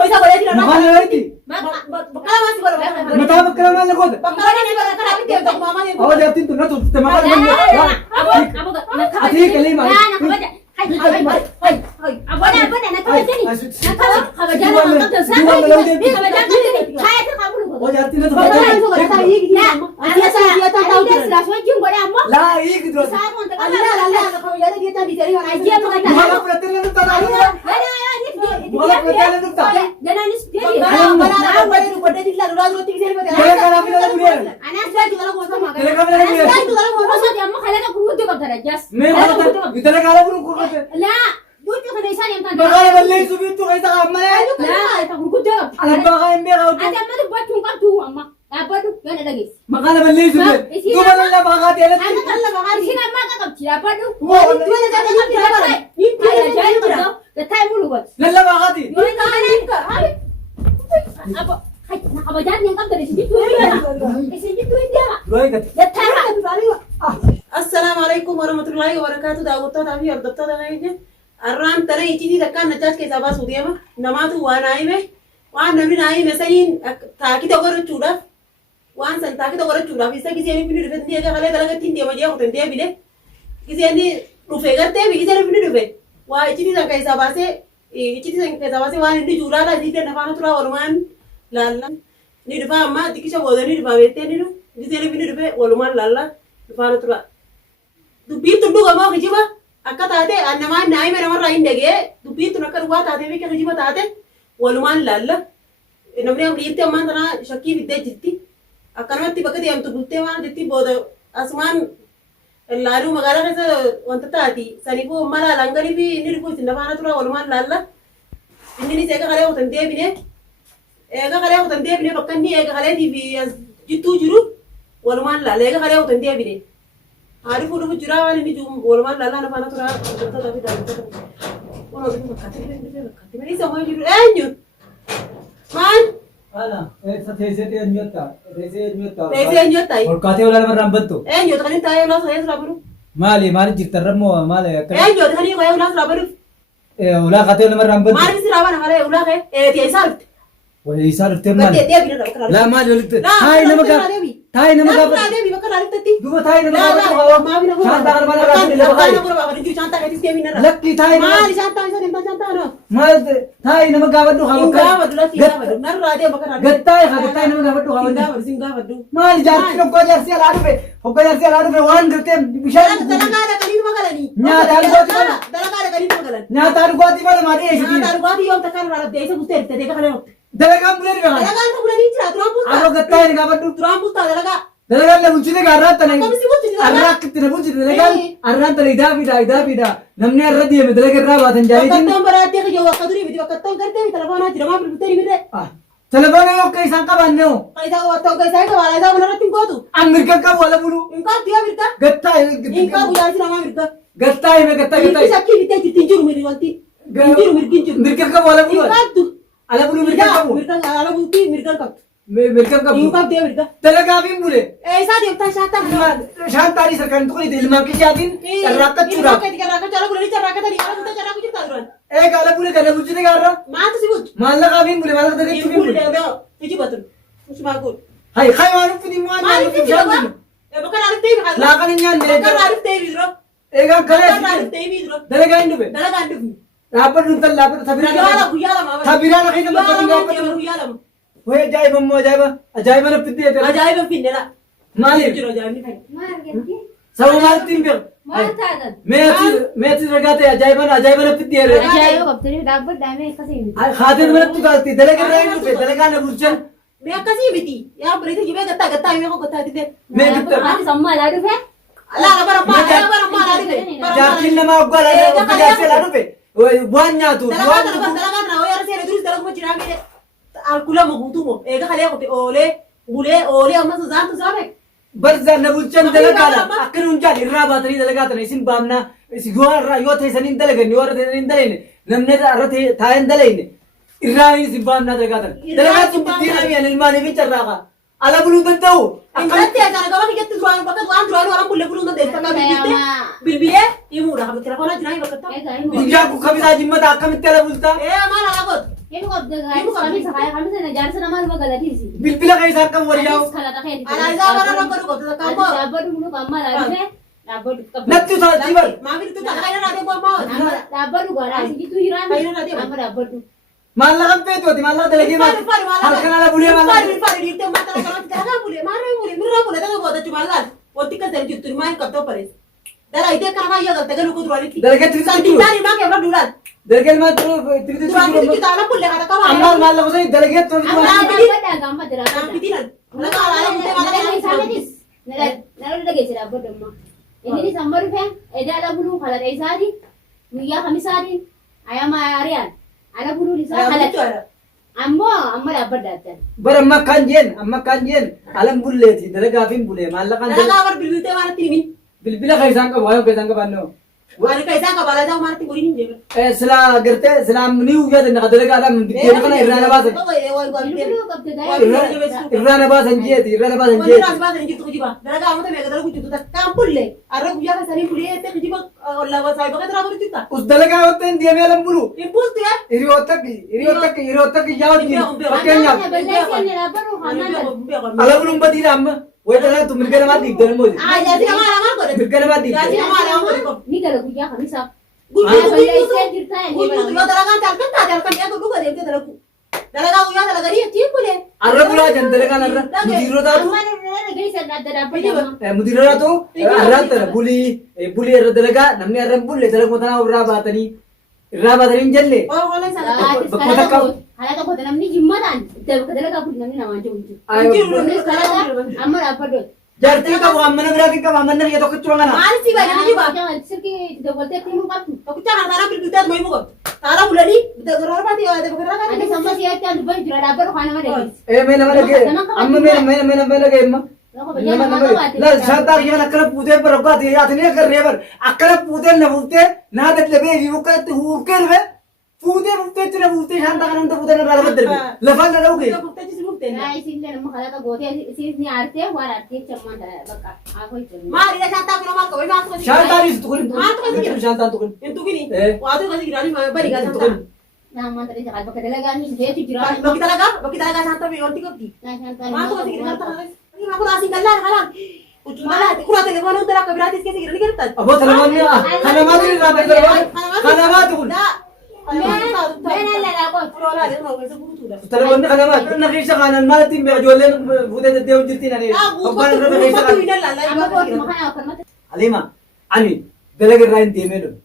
पैसा बोलायची ना मला माहिती बकरा मासी बरोबर मग बकरा मला नको बकरा नाही बकरा आम्ही देतो मामा देतो अहो देतील तुला तू ते मला ठीक आहे माहिती Assalamualaikum warahmatullahi wabarakatuh. Daawwattoota fi hordoftoota keenya arraan tana iccitii takkaan nachaas keessaa baasuu deema. Namaatu waan naayime waan namni naayime saniin taakita gorachuudhaaf waan san taakita gorachuudhaaf isa giseen fi dhufe ni eega kalee dalagatti hin deema jee kutan deebine giseen dhufe gartee fi giseen fi dhufe waa iccitii san keessaa baasee waan inni juulaala isiitti nafaana turaa walumaan laalla ni dhufa amma xiqqisha booda ni dhufa beektee ni dhufe giseen fi dhufe walumaan laalla dhufaana turaa. Dubbiin tun dhugamoo kijiba akka taate namaan naayime namarraa hin dhagee dubbiin tun akka dhugaa taatee fi akka kijiba taate walumaan laalla namni dhiirti ammaan tana shakkii fiddee jirti akkanumatti bakka deemtu bultee waan jetti booda asumaan laaluu magaalaa keessa wanta taati saniifuu amma laalaan galii fi inni dhufu isin nafaana tura walumaan laalla inninis eega kalee hotan deebine bakka inni eega kaleetii fi jittuu jiru walumaan laalla eega kalee hotan deebine. Hari fuudhu jira waan inni jiru walumaan laalaa nafaana tura hordoftoota fi daawwattoota waan hojii fakkaatee isa hojii jiru eenyu maal teessee eenyuutta olkaatee olaanaa marraan battu eenyuuta kan inni taa'ee ulaa sa'ee sirraa baru maali jirtarra moo maali eenyuuta kan inni qo'ee ulaa sirraa baru ulaa kaatee olaanaa marraan battu maali sirraa bana malee ulaa kee teessaa dhufte wayii isaa dhuftee maali laa maali walitti taa'ee nama gaafa duuba taa'ee nama gaafa shaantaa kana mana raafuu lafa kaayi lakkii taa'ee maali maal taa'ee nama gaafadhu gattaa'ee nama gaafadhu maali jaartii hoggaa jaarsii alaa dhufe waan gartee bishaan nyaataa dhugaatii mala maa dhiyeessitii dalagaan bulee ni beekan aroo gattaa'ee ni gaafadhu dalagaan na bulchite gaarraa tana arraa akkitti na bulchite dalagaan arraan tana idaa fiida namni arra deeme dalaga irraa baatan telefoona yoo akka isaan qabaanne hoo an mirga qabu wala bulu gattaa'ee mirga qabu wala bulu ala bulu mirga qabu mirga qabu dalagaa fi bule shaantaanii sarkaan tuqni ilmaan kishaatiin carraaqqachuudhaaf eega ala bule kana bulchite gaarra maallaqaa fi bule maallaqa dadeetti fi bule hay waan uffin immoo waan nyaannu shaantiin laaqan hin nyaanne eegaan kalee dalagaa hin dhufe dhaabbadhu intal dhaabbadhu tabiraana keessa bakka dhaabbadhu way ajaa'iba na fiddee maaliif sababa maalitti hin beeku meetii ragaa ta'e ajaa'iba na fiddee haatee manatti gaaztii dalaga irraa hin dhufe dalagaa na bulchan mee akkasii miti yaa bareedee jibee gattaa mee kokkotaa dite mee gitta sammaa laa dhufe laala bara laa dhufe jaartiin namaa waggaa laa jaarsee dhufe waan nyaatu dalagaan na wayyaa seera duris dalaguma jiraa mee alkula maguutumo eega kalee qote oolee amma zaantu zaame barzaan na bulchan dalagaadha akka nuun jaal irraa baatanii dalagaatana isin baamna yoo teessanii dalaganne yoo teessanii dalagne namni irra taa'een dalagne irraa isin baamna dalagaatana dalagaa sun bittiina mi'an ilmaanii fi carraaqa ala buluu danda'u akkamitti kana gaba kiyyatti duraan bakka waan duraan waan bulle buluu dandeessu akka bilbilee himuudha kan telefoona jiraa bakka ta'u guyyaa kun kamisaa jimmata akkamitti ala bultaa maal ala godhu Ini kok kami sana jangan sana malu bagala disi. Bilbila kayo sa kang wariyaw. Kalau tak kayak Ala za bara ro ko to ka mo. Dapat dulu kamar ada. Dapat Nattu sa jibar. Mami tu ta kaya na de ko mo. dapat dulu ada sih gitu hiran. Kamu dapat dulu. Malakan peto, di malakan talagi ma. Halkan ala buliya malakan. Pari dite mata ka ka bule mare bule mira bule ta ko ta chumalan. Oti ka sem jitu mai ka to pare. Dara ide ka ma ya ga ta ga ko durani ki. Dalaga tiri Santi tiri. tari ma ke ba duran. Dalaga ma tiri tiri. Durani ki ta na bulle ka ta ka ma. Amma malakan ko sa dalaga to. Dapat dah gambar jelas. Na pitinan. Na ka ala mute ma ka ni. Nalar lagi sih dapat dong. Ini di sambar pen. Ada ala bulu kalau ada isari. Muya kami sari. Ayam arian. Ala bulu di sana. Amma dapat datang. Bar amma kanjen. Alam bulle thi dalaga fin bulle malakan. Dara ka bar bilbite ma tiri. Bilbila kayo sa kang wayo kayo sa kang banno. Wani ka isa ka bala jaw ma ti buri ni je. Sila gerte sila niu ya de nakadalaga alam bigyan ka na irana ba sa. Bulu kap dah. Irana ba sa nje irana ba sa nje. Wani ras ba ni jitu jiba. Dara ka mo te me ga dara ku jitu ta kam pulle. Arra ku ya ka sari pulle te jiba Allah wa sai ba ka dara buri jitta. Us dalaga hote en dia me alam bulu. Impul tu ya. Iri otak yaw ni. Pakenya. Ini dapat rumah. Alam bulu mbadi ram. Wait na tu mirgana ma dik dara mo. Jadi ka mara ma ko de. Mirgana ma dik. Jadi ka mara ma ko. Ni kalau punya kami sah. Dara ka tal kan ya ko ga de ke dara ku. Dara ka ku ya dara gari ti pulle. Arra bula jan dalaga narra. Mudiro da tu. Mudiro tu arra tara buli arra dalaga namne arra bulle dalaga mata urra batani jalle. Oh wala sa. Hala to kota namni jimmadan. Dalaga pun namni nama jumju. Amma dapat dulu. Jarti ka wamana berarti ka wamana ya to kecuangan. Mari si ba ni jiba. Sirki dapat timu kat. Aku cakap tanah bilbite mo mo ko. Tara bulani. De garo ba ti ya de garo ka. Ada sama siapa yang dubai jual dapat khana mana? Mena lagi. Amma mena lagi emma. La shanta ya nakala pude par ka ti ya thne kar re par akala pude na pude na det lebe vi ko tu ker ve pude tira pude shanta kan to pude na ra badr la fa na loge Nah, sini nama kalau tak gote sini arti, war arti cuma dah baka. Aku itu. Mari ya shanta ko ma ko ma ko. shanta ni tu kun shanta tu kun Entu gini. Wa tu kasi girani ma bari ga shanta. Nama tadi cakap baka dalaga ni dia tu jira. Bagi talaga shanta bi orti ko di. Nah, santai. Ma ko kasi girani. Ni ma ko asing galan halan. Ujumala kura telepono dara ka birati kasi girani kerta. abo telephone ni khana ma din ra telephone khana ma tu kun Mana lala ko? telephone khana ma na kisha khanan ma tin be jolle pude de dew jirti na ni abban ra be kisha alima ani dalaga rain de melo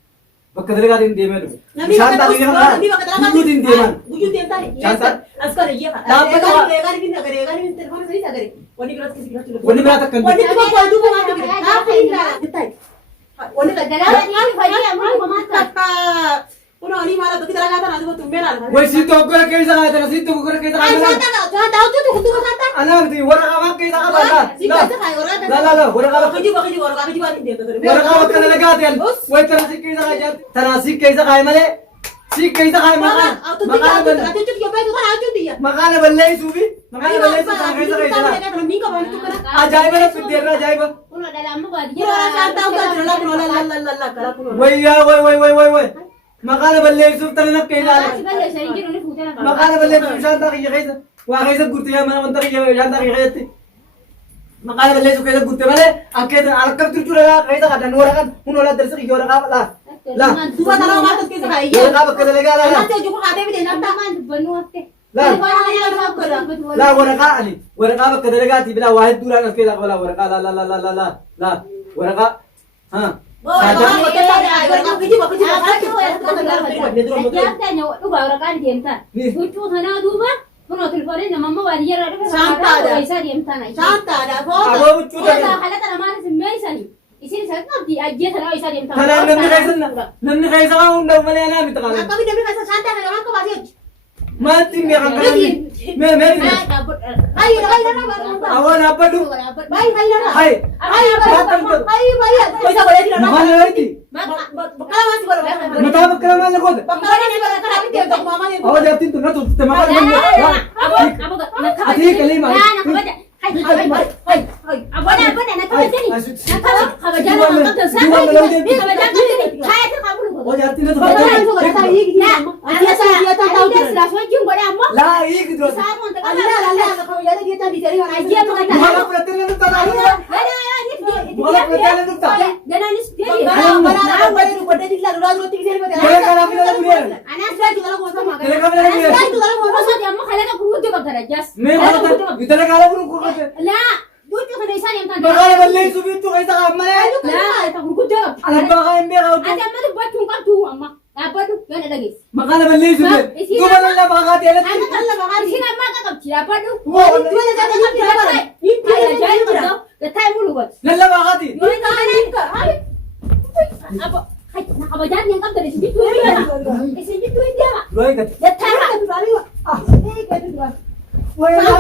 bakka dalaga din de melo shanta ni na buju din de man buju din tari shanta askar ye ka dapat ga ni nagare ga ni telepono sai nagare wani birat kasi girati wani ba ta kan wani ko ko du ko ma ta na pinda tai wani ka Dalaga ni aku fanya mau mata. uno ani mala bagi talaga ta na du tumbe na wai si to ko ke sa ta si to ko ke sa ay ta shanta ka daw tu tu ka shanta alam ti wara ka ma ke sa ka ta si ka sa ay ora la wara ka bagi wara ka jiba ni de wara ka ka dalaga ten wai tara si ke sa ka tara si ke sa ka male si ke sa ka ma makana balle subi makana balle su ka ke sa ka ajai ba pidir ra ajai ba Uno dalam apa dia? wai ya wai makana balle su tara na ke sa Sebenarnya saya ingin unik putar. makana balle su shanta ki ke sa wa ke sa gurtiya mana mantar ki shanta ki ke makana balle su ke sa gurtiya male akke alkam turtura ke sa ka danora kan unola darsa ki ora ka la la dua tanah matas ke sa ora ka bakka dalaga la nanti juga ada di nanta Taman penuh ke? لا ورقة علي ورقة بكذا bila واحد دوران كذا ولا ورقة لا ورقة ها namni kaisa unda malena mitqala mati me kan me awan apa du hai mana lagi mata bakra mana kod awan jatin tu na tu temakan ati kalima Oh jaartii na Bakka tuffate. kan soka ta'a hiiki amma. Ati ata ta'u Ani desras wajjin godhe ammoo. Laa hiiki dura. Isaan wanta Ani qaban. la la la kan yaada dia tadi dari orang Ajee maka ta'a. Mala fudhattee na dhufta naa dura. Mala fudhattee na dhufta. Ganaanis Bakka wali rukun dia la dulu tiga hari pada. Kaya kanaaf na buliyan. Anas Saya juga lagu sama. Kaya kanaaf na buliyan. Saya juga lagu sama. Osoo amma kalaqa gurguddoo qabdara jas. Mee mala bitala kaala bulu kurkate. Laa duutu kana isaan yamtaan. Maqaala balleessu bittu keessa qaammalee. Laa ta gurguddoo qabdi. Alabbaa kaa hin beekaa Ati amma dubbachuu hin qabdu amma. Dhaabbadhu gana dhageessi. Maqaala balleessu bittu. Duuba lallaa maqaa ta'e latti. Anak Allah bakal Isin amma akka qabdi dhaabbadhu. Dua nak kata ni tidak apa. Ini Ajaa'iba qabdoo. Gataa mulu godhu. Lallaa maqaati. Yoo ta'an apa nakabajaan yang qabdan isin jittuu hin deema. Isin jittuu hin deema. Dura eeggate. Gataa Wayilaa.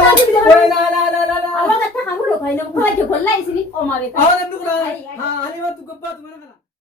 awwa gataa kan mulu kan nama kabaja kollaa isin qomaa beekaa. Awwa namni kun haa hali wantu gabbaatu mana kana.